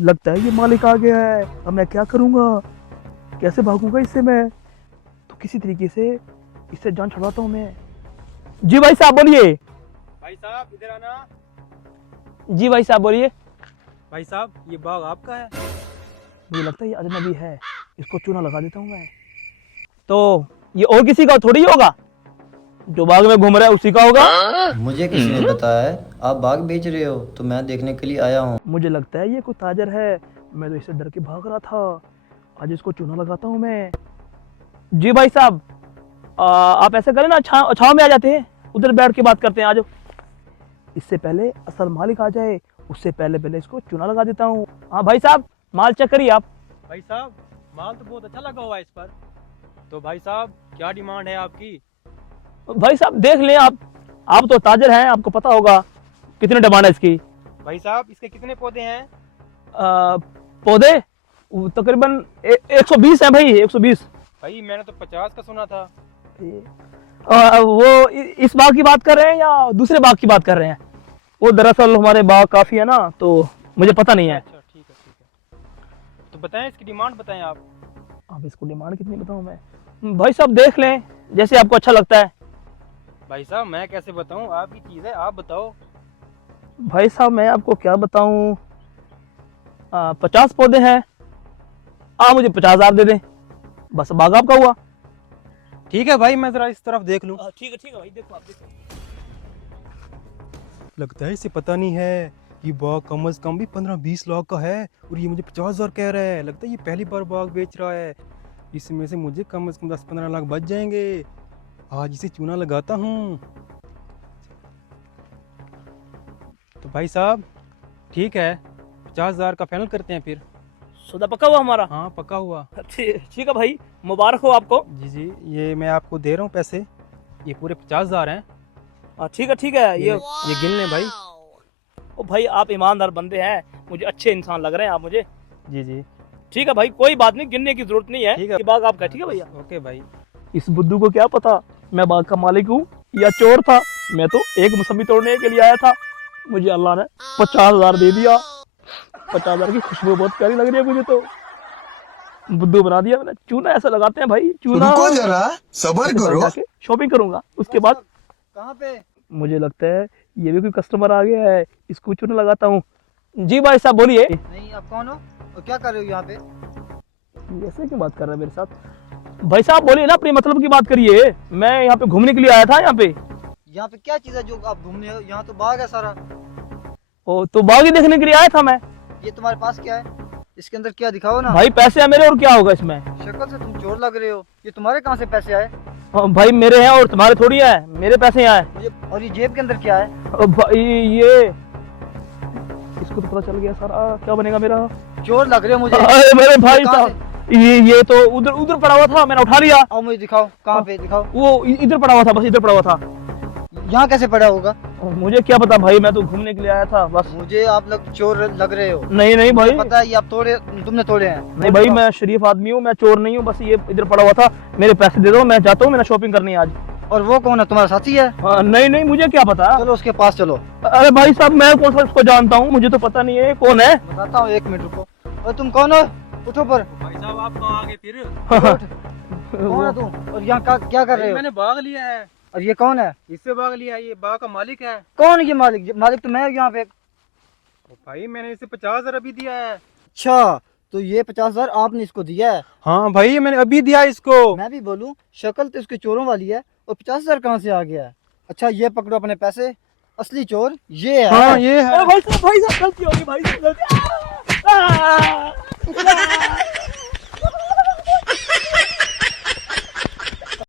लगता है ये मालिक आ गया है। अब मैं क्या करूंगा, कैसे भागूंगा इससे मैं? तो किसी तरीके से इससे जान छुड़वाता हूँ मैं। जी भाई साहब बोलिए। भाई साहब इधर आना। जी भाई साहब बोलिए। भाई साहब ये बाग आपका है? मुझे लगता है ये अजनबी है, इसको चूना लगा देता हूँ मैं। तो ये और किसी का थोड़ी होगा, जो बाग में घूम रहा है उसी का होगा। मुझे किसी ने बताया है आप बाग बेच रहे हो, तो मैं देखने के लिए आया हूँ। मुझे लगता है ये कोई ताजर है, मैं तो इससे डर के भाग रहा था। आज इसको चूना लगाता हूँ मैं। जी भाई साहब, आप ऐसा करें ना, छाँव में आ जाते हैं, उधर बैठ के बात करते हैं। आज इससे पहले असल मालिक आ जाए, उससे पहले इसको चूना लगा देता हूँ। हाँ भाई साहब, माल चेक करिए आप। भाई साहब माल तो बहुत अच्छा लगा हुआ है इस पर। तो भाई साहब क्या डिमांड है आपकी? भाई साहब देख लें आप तो ताजर हैं, आपको पता होगा कितनी डिमांड है इसकी। भाई साहब इसके कितने पौधे हैं? पौधे तकरीबन 120 है भाई, 120। भाई मैंने तो 50 का सुना था। वो इस बाग की बात कर रहे हैं या दूसरे बाग की बात कर रहे हैं? वो दरअसल हमारे बाग काफी है ना, तो मुझे पता नहीं है। अच्छा ठीक है। तो बताएं इसकी डिमांड बताएं आप। अब इसको डिमांड कितनी बताऊं मैं? भाई साहब देख लें, जैसे आपको अच्छा लगता है। भाई साहब मैं कैसे बताऊं, आपकी चीज है, आप बताओ। भाई साहब मैं आपको क्या बताऊं, 50 पौधे हैं, आप मुझे 50,000 दे दें, बस बाग आपका हुआ। ठीक है भाई, मैं जरा इस तरफ देख लूं। ठीक है भाई, देखो आप देखो। लगता है इसे पता नहीं है ये बाग कम से कम भी 15-20 लाख का है और ये मुझे 50,000 कह रहा है। लगता है ये पहली बार बाग बेच रहा है। इसमें से मुझे कम से कम 10-15 लाख बच जाएंगे। आज इसे चूना लगाता हूँ। तो भाई साहब ठीक है, 50,000 का फाइनल करते हैं फिर। सौदा पक्का हुआ हमारा? हाँ पक्का हुआ। ठीक है भाई, मुबारक हो आपको। जी ये मैं आपको दे रहा हूँ पैसे, ये पूरे 50,000 हैं। ठीक है ये गिन लें भाई। ओ भाई आप ईमानदार बंदे हैं, मुझे अच्छे इंसान लग रहे हैं आप मुझे। जी ठीक है भाई, कोई बात नहीं, गिनने की जरूरत नहीं है। ठीक है। ये बाग आपका, ठीक है भैया। ओके भाई। इस बुद्धू को क्या पता मैं बाग का मालिक हूँ या चोर था। मैं तो एक मौसमी तोड़ने के लिए आया था, मुझे अल्लाह ने 50,000 दे दिया। 50,000 की खुशबू बहुत प्यारी लग रही है मुझे तो। बुद्धू बना दिया मैंने। चूना ऐसा लगाते हैं भाई, चूना। रुको जरा, सबर करो। जाके शॉपिंग करूंगा उसके बाद। कहाँ पे? मुझे लगता है ये भी कोई कस्टमर आ गया है, इसको चूना लगाता हूँ। जी भाई साहब बोलिए। नहीं आप कौन हो और क्या कर रहे हो यहाँ पे? ऐसे क्यों बात कर रहे हैं मेरे साथ? भाई साहब बोलिए ना, अपने मतलब की बात करिए। मैं यहाँ पे घूमने के लिए आया था। यहाँ पे क्या चीज़ है जो आप घूमने हो? यहाँ तो बाग है सारा। ओ तो बाग ही देखने के लिए आया था मैं। ये तुम्हारे पास क्या है? इसके अंदर क्या दिखाओ ना। भाई पैसे है मेरे, और क्या होगा इसमें? शक्ल से तुम चोर लग रहे हो। ये तुम्हारे कहाँ से पैसे आए? भाई मेरे हैं और तुम्हारे थोड़ी है, मेरे पैसे यहाँ है। मुझे और ये जेब के अंदर क्या है? भाई ये इसको तो पता चल गया सारा, क्या बनेगा मेरा? चोर लग रहे हो मुझे। अरे मेरे भाई कहाँ साहब, ये तो उधर पड़ा हुआ था, मैंने उठा लिया। आओ मुझे दिखाओ, कहाँ पे दिखाओ। वो इधर पड़ा हुआ था, बस इधर पड़ा हुआ था। यहाँ कैसे पड़ा होगा? मुझे क्या पता भाई, मैं तो घूमने के लिए आया था बस। मुझे आप लोग चोर लग रहे हो। नहीं भाई, पता है ये आप तुमने तोड़े हैं। नहीं भाई, मैं शरीफ आदमी हूँ, मैं चोर नहीं हूँ। बस ये इधर पड़ा हुआ था, मेरे पैसे दे दो, मैं जाता हूँ, मैंने शॉपिंग करनी है आज। और वो कौन है, तुम्हारा साथी है? नहीं मुझे क्या पता। चलो उसके पास चलो। अरे भाई साहब मैं कौन सा उसको जानता हूँ, मुझे तो पता नहीं है कौन है। बताता हूँ, 1 मिनट रुको। और तुम कौन हो? उठो पर। भाई साहब आप कहाँ आ गए फिर? कौन है तुम और यहाँ क्या कर रहे हो? मैंने बाग लिया है। और ये कौन है? इससे बाग लिया है, ये बाग का मालिक है। कौन है ये मालिक? मालिक तो मैं हूँ यहाँ पे। भाई मैंने इसे 50,000 अभी दिया है। अच्छा तो ये 50,000 आपने इसको दिया है? हाँ भाई मैंने अभी दिया इसको। मैं भी बोलूं, शक्ल तो इसके चोरों वाली है और 50,000 कहाँ से आ गया है? अच्छा ये पकड़ो अपने पैसे, असली चोर ये है। हाँ ये है। भाई साहब गलती होगी भाई साहब, गलती।